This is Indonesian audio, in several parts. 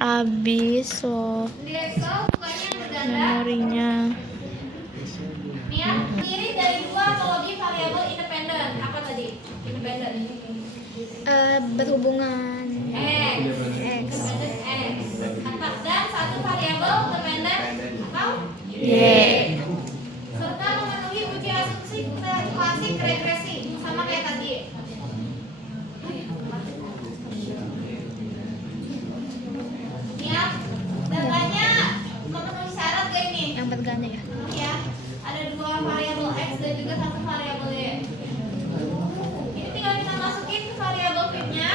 Habis loh memorinya. Terdiri dari dua atau lebih variabel independen. Apa tadi? Independen. Berhubungan X. Dan satu variabel dependen atau Y. serta memenuhi uji asumsi klasik regresi sama kayak tadi. Ya, datanya memenuhi syarat gak ini? Yang berganda ya. Ya, ada dua variabel X dan juga satu variabel Y. Ini tinggal kita masukin ke variabel fit-nya.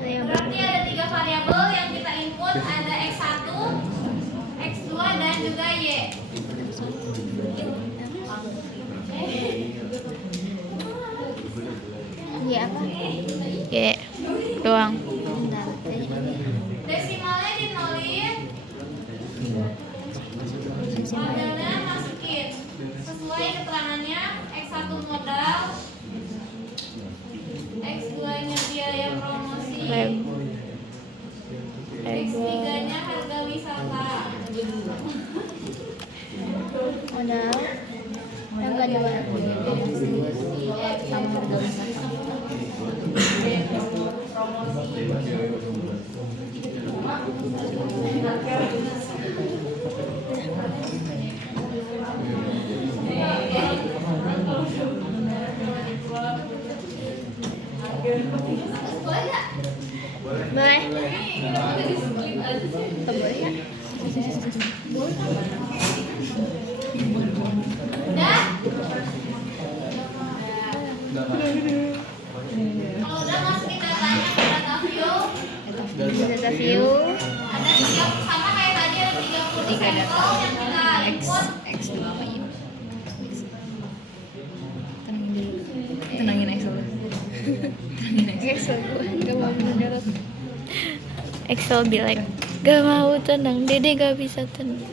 Berarti ada tiga variabel yang kita input, ada X1, X2 dan juga Y. Y apa? Y doang. Desimalnya dinolin, modelnya masukin sesuai keterangannya. X1 modal, X2 nya biaya promosi, X3 nya harga wisata. Modal yang kedua sama harga wisata. Boleh? Boleh ya? Udah? Kalau udah masukin datanya ke data view. Data view. Ada tiga, sama kayak tadi ada 30 sampel yang kita input. X2 ya. Tenangin Excel. Excel gak mau mendarat. Excel bilang gak mau tenang, Dede gak bisa tenang.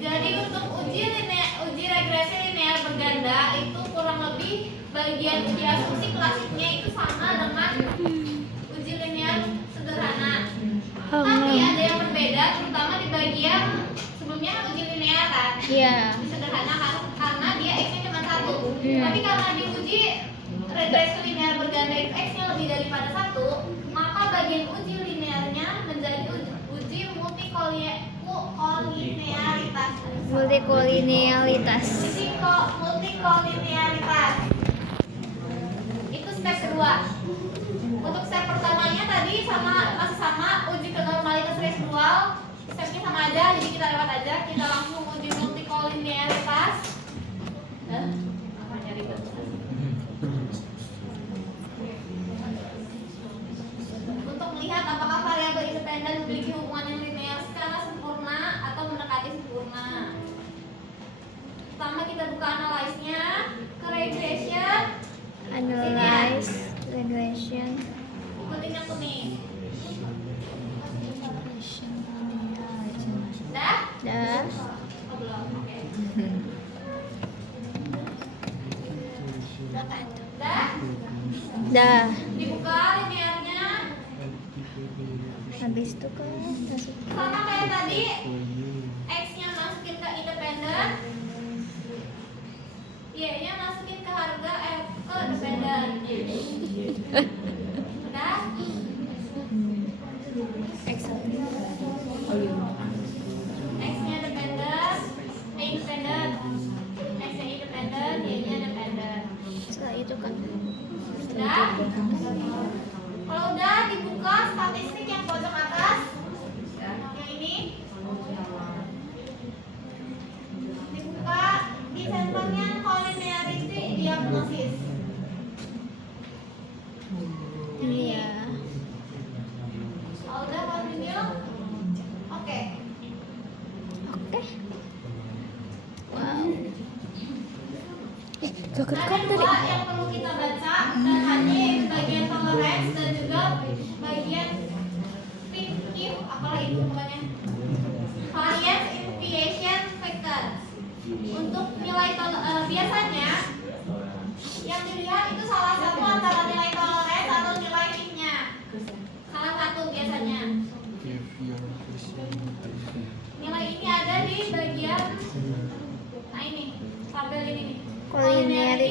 Jadi untuk uji regresi linear berganda itu kurang lebih bagian uji asumsi klasiknya itu sama dengan uji linear sederhana. Tapi ada yang berbeda, terutama di bagian sebelumnya kan uji linear kan. Iya. Sederhana karena dia X-nya cuma satu. Tapi karena di uji regresi linear berganda itu X-nya lebih daripada satu, maka bagian uji linearnya menjadi uji multikolinearitas. Multikolinealitas. Multikolinearitas. Itu step kedua. Untuk step pertamanya tadi masih sama uji kenormalitas residual. Stepnya sama aja, jadi kita lewat aja. Kita langsung uji multikolinearitas. Untuk melihat apakah variabel independen memiliki hubungan yang linear secara sempurna atau mendekati sempurna. Pertama kita buka analyze-nya, ke regression. Analyze, regression. Ikutin aku nih. Dah? Dah. Oh, belum. Oke. Dah? Dah. Dibuka linearnya. Habis itu kan masuk. Sama kayak tadi, X-nya masukin ke independen, Y-nya masukin ke harga ke dependen. Udah? X-nya dependen, independen. X-nya independen, Y-nya dependen. Setelah itu kan. Udah? Kalau udah dibuka statistik yang pojok atas, yang ini dibuka di senternya collinearity diagnosis. Ini ya. Kalau udah continue, oke. Oke. Wow. Gak Ada kerekam tadi. dua yang perlu kita baca dan hanya yaitu bagian tolerance dan juga bagian primitive, apalah itu pokoknya variance initiation factor. Untuk nilai biasanya yang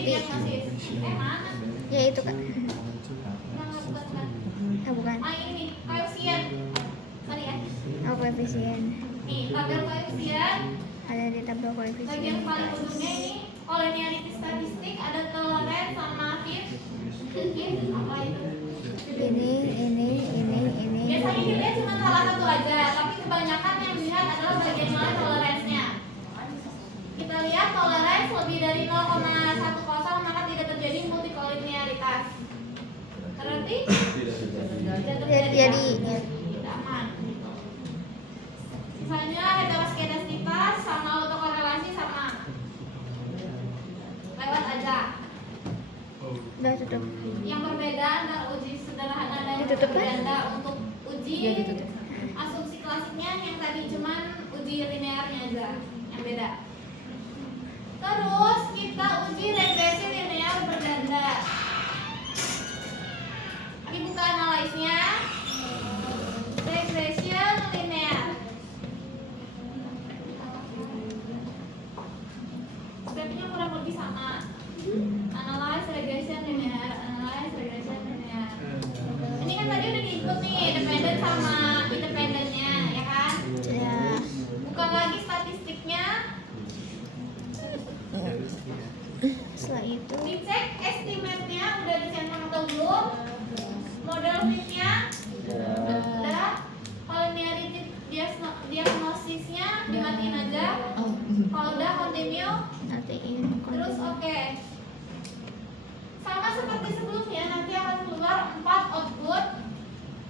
diagnosis. Mana? Ya itu kak. Bukan. Bukan. Ini koefisien. Sorry ya. Oh, koefisien. Nih, tabel koefisien. Ada di tabel Bagian koefisien. paling ujungnya ini collinearity statistik, ada tolerance sama fit. Apa itu? Ini. Biasanya dilihat cuma salah satu aja, tapi kebanyakan yang dilihat adalah bagian mana tolerance-nya. Kita lihat tolerance lebih dari 0,10 maka tidak terjadi multikolinearitas. Berarti tidak terjadi tidak aman. Misalnya heteroskedastika sama autokorelasi sama. Lewat aja. Udah tutup. Yang berbeda antara uji sederhana dan Ditutup kan? ganda untuk uji Ya, ditutup. asumsi klasiknya yang tadi cuman uji linearnya aja yang beda. Terus kita uji regresi linear berganda. Dibuka analisnya. Regression linear. Stepnya kurang lebih sama. Analyze regression linear, analyze regression linear. Ini kan tadi udah diinput nih, dependen sama independennya, ya kan? Ya. Buka lagi statistiknya. Setelah itu Dicek estimate-nya udah dicentang atau belum. Model fit-nya udah. Collinearity diagnosisnya dimatiin aja. Kalau udah continue. matiin. Terus oke. Sama seperti sebelumnya nanti akan keluar 4 output.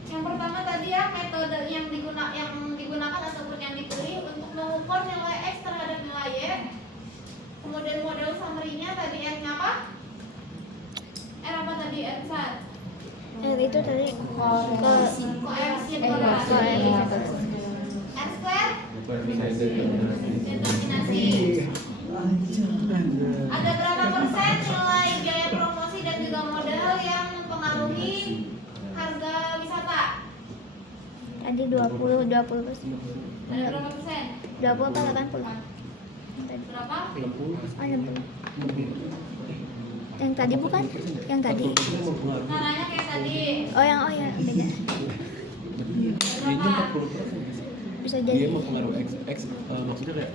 Yang pertama tadi ya metode yang digunakan ataupun yang dipilih untuk mengukur nilai X terhadap nilai Y. Kemudian model summary-nya tadi R-nya apa? R apa tadi? R besar. Itu tadi Koefisien korelasi. R square determinasi. Ada berapa persen nilai biaya promosi dan juga modal yang mempengaruhi harga wisata? tadi 20%. Ada berapa persen? 20 atau 80? Tadi. Berapa? Oh, 60. Yang tadi bukan? Yang tadi. Caranya kayak tadi. Oh ya beda. Berapa? Bisa Dia jadi. mau pengaruh X maksudnya kayak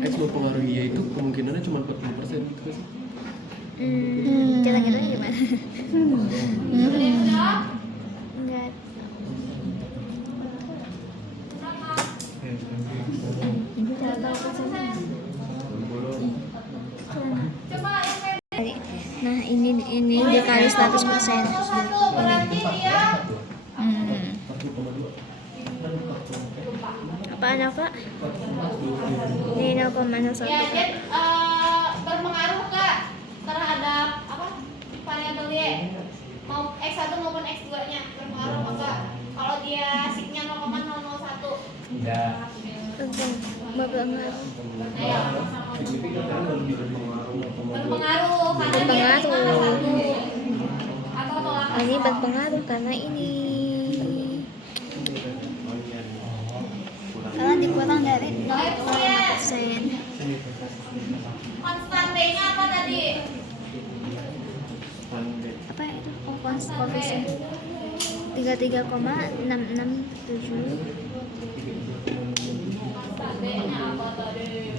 X mau pengaruh Y itu kemungkinannya cuma 40% gitu kan sih? Kira-kira gimana? Ada yang jawab? Enggak. Berapa? Tidak tahu persen. Coba yang kayak Nah, ini dikali 100%. berarti dia Apaan apa? Ini 0,01. ya dia berpengaruh nggak terhadap apa variabel Y mau X1 maupun X2 nya berpengaruh apa enggak? Kalau dia signya 0,001 Berpengaruh. ayo berpengaruh karena dia Berpengaruh. sigma satu atau tolak Ini kosong. berpengaruh karena ini karena dikurang dari 0,5%. Konstan B-nya apa tadi? Apa itu? Oh, koefisien 33,667. Konstan B-nya apa tadi?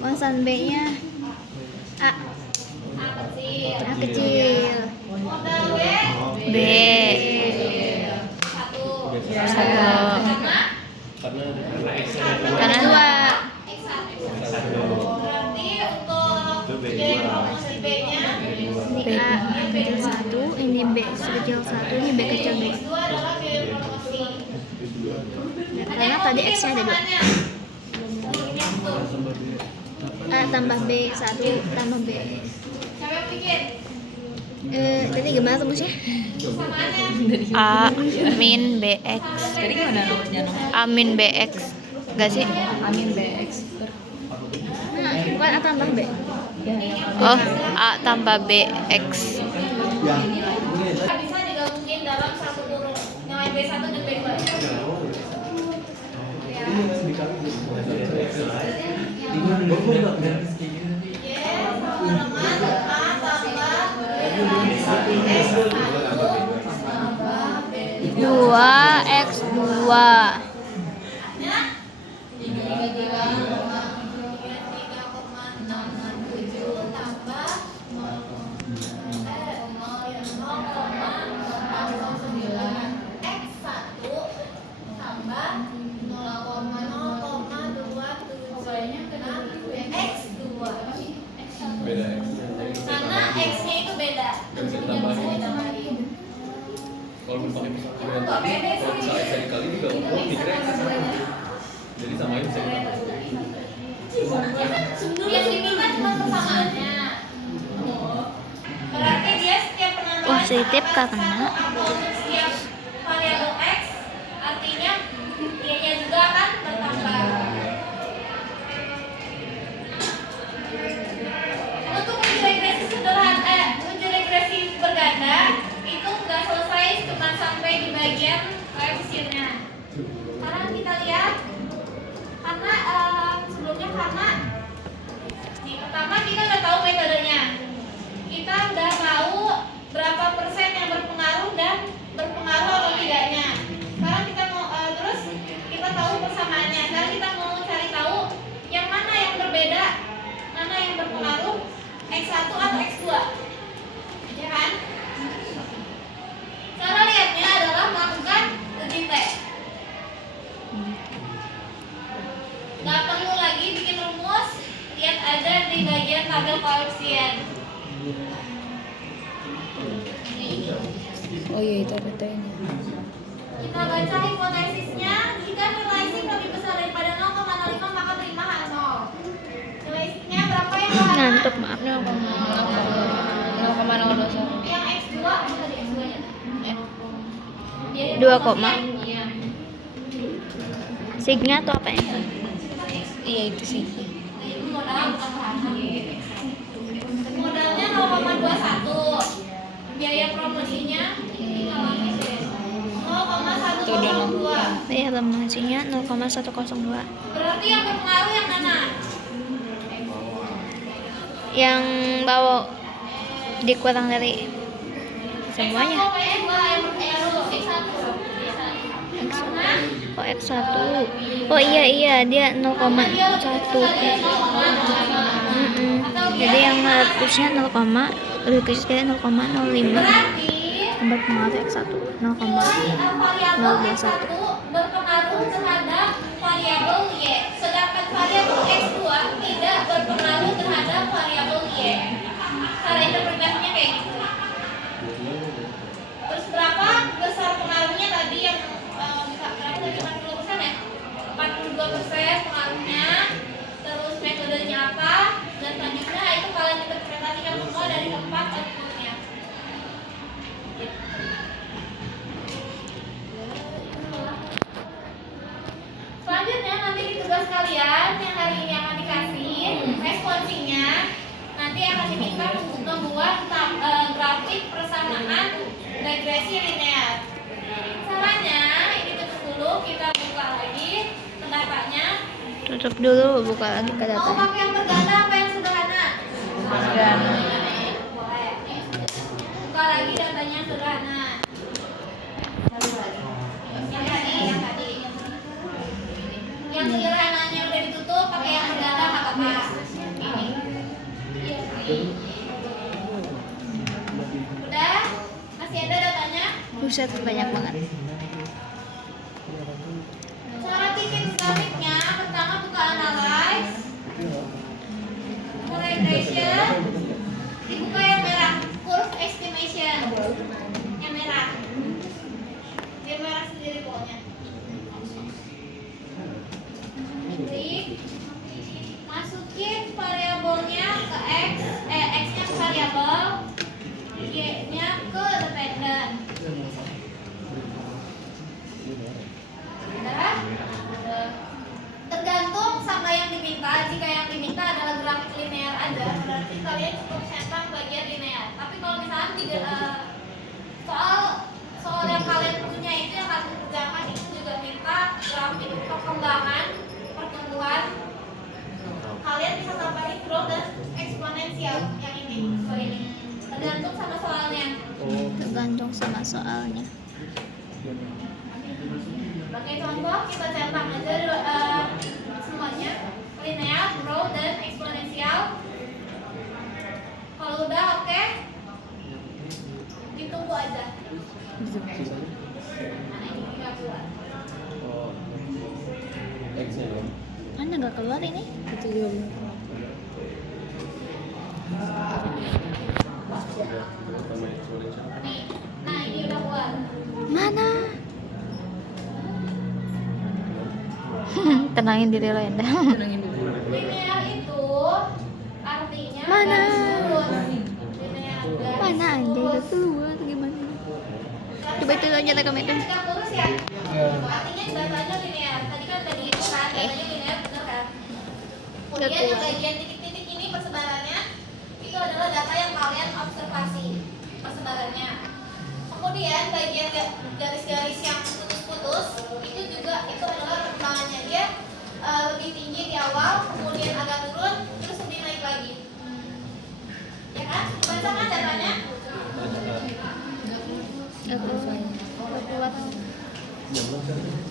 Konstan B-nya A. A kecil. A kecil. Model B. B. Satu. Karena Karena 2. X1. Berarti untuk biaya promosi B-nya Ini A kecil 1, ini B kecil 1, ini B kecil 2. X2 adalah biaya promosi. Karena tadi X-nya ada 2. A tambah B 1 tambah B. Siapa yang bikin? Tadi gimana rumusnya? Samaannya? A min BX. Jadi gimana rumusnya? A min BX. Enggak sih? Amin BX. Nah, bukan A tambah B. Oh, A tambah BX. Bisa digabungin dalam satu huruf nilai B1 dan B2. Ya. Yes, halaman 2x2. Beda X. Karena X-nya itu beda. Nggak bisa ditambahin. Kalau pakai persamaan tadi, kalau misalnya X dikali 3, oh mikirnya X sama. Jadi samain bisa ditambahin. Yang diminta cuma persamaannya. Berarti dia setiap penambahan Positif karena atau untuk setiap variabel X, artinya dia juga akan bertambah. Untuk uji regresi uji regresi berganda itu nggak selesai cuma sampai di bagian koefisiennya. Sekarang kita lihat karena sebelumnya karena nih, pertama kita udah tahu metodenya, kita udah tahu berapa persen yang berpengaruh dan berpengaruh atau tidaknya. Sekarang kita mau terus kita tahu persamaannya. Sekarang kita mau cari tahu yang mana yang berbeda, mana yang berpengaruh, X1 atau X2, ya kan? Cara lihatnya adalah melakukan uji T. Gak perlu lagi bikin rumus, lihat aja di bagian tabel koefisien. Oh iya, itu ada T-nya. Kita baca hipotesisnya, jika nilai S lebih besar daripada 0,05 maka terima hal 0. Nilai S-nya berapa yang ngantuk, maaf. 0,021. yang X2 apa tadi X2-nya? Dia 2 koma. Iya. Signya atau apa ya? Iya, itu sih. Itu modal tambahan. Modalnya 0,21. Biaya promosinya tinggal deh. 0,102. Iya, remasinya 0,102. Berarti yang berpengaruh yang mana? Yang bawa dikurang dari semuanya. Oh, X1. Oh iya dia 0,1. Jadi yang harusnya 0, lebih kecil dari 0,05. Berpengaruh X1 Variabel X1 berpengaruh terhadap variabel Y, sedangkan variabel X2 tidak berpengaruh terhadap variabel Y. Cara interpretasinya kayak gitu. Terus berapa besar pengaruhnya tadi yang berapa tadi 40% ya? 42% pengaruhnya. Terus metodenya apa? Dan selanjutnya itu kalian interpretasikan semua dari tempat outputnya. Selanjutnya nanti di tugas kalian yang hari ini akan dikasih responsinya, nanti akan diminta untuk membuat grafik persamaan regresi linear. Caranya ini tutup dulu, kita buka lagi ke datanya. Tutup dulu, buka lagi ke Mau data. pakai yang berganda apa yang sederhana? Sederhana. Boleh. Buka lagi datanya yang sederhana. Yang tadi. Yang sederhananya udah ditutup, pakai yang berganda nggak apa-apa. Udah? Masih ada datanya? Buset, banyak banget. Cara bikin grafiknya, pertama buka analyze, regression, dibuka yang merah, curve estimation, yang merah, dia merah sendiri pokoknya. Klik, masukin variabelnya ke X, X-nya ke variabel, Y-nya ke dependent. Udah? Tergantung sama yang diminta. Jika yang diminta adalah grafik linear aja, berarti kalian cukup centang bagian linear. Tapi kalau misalnya soal yang kalian punya itu yang harus dikerjakan itu juga minta grafik perkembangan pertumbuhan. Kalian bisa tambahin growth dan eksponensial yang ini. So ini. tergantung sama soalnya. Oh, Tergantung sama soalnya. Pakai contoh kita cetak aja semuanya, linear, row, dan eksponensial. Kalau udah oke, ditunggu aja. sisanya? Nah ini nggak keluar. Oh, X-nya ya. Mana nggak keluar ini? Itu juga belum keluar. Sama exponential. Nih, nah ini udah keluar. Mana? Tenangin diri lo Enda. Tenangin dulu. Linear itu artinya Mana? garis lurus. Linear garis Mana aja lurus. udah keluar gimana? Coba itu aja rekam itu. Tegak lurus ya. Artinya datanya linear. Tadi kan tadi itu kan datanya linear bener kan? Kemudian yang bagian titik-titik ini persebarannya itu adalah data yang kalian observasi persebarannya. Kemudian bagian garis-garis yang putus-putus itu juga itu adalah perkembangannya dia lebih tinggi di awal, kemudian agak turun, terus lebih naik lagi. Ya kan? Baca kan datanya? Aku keluar. Yang mana?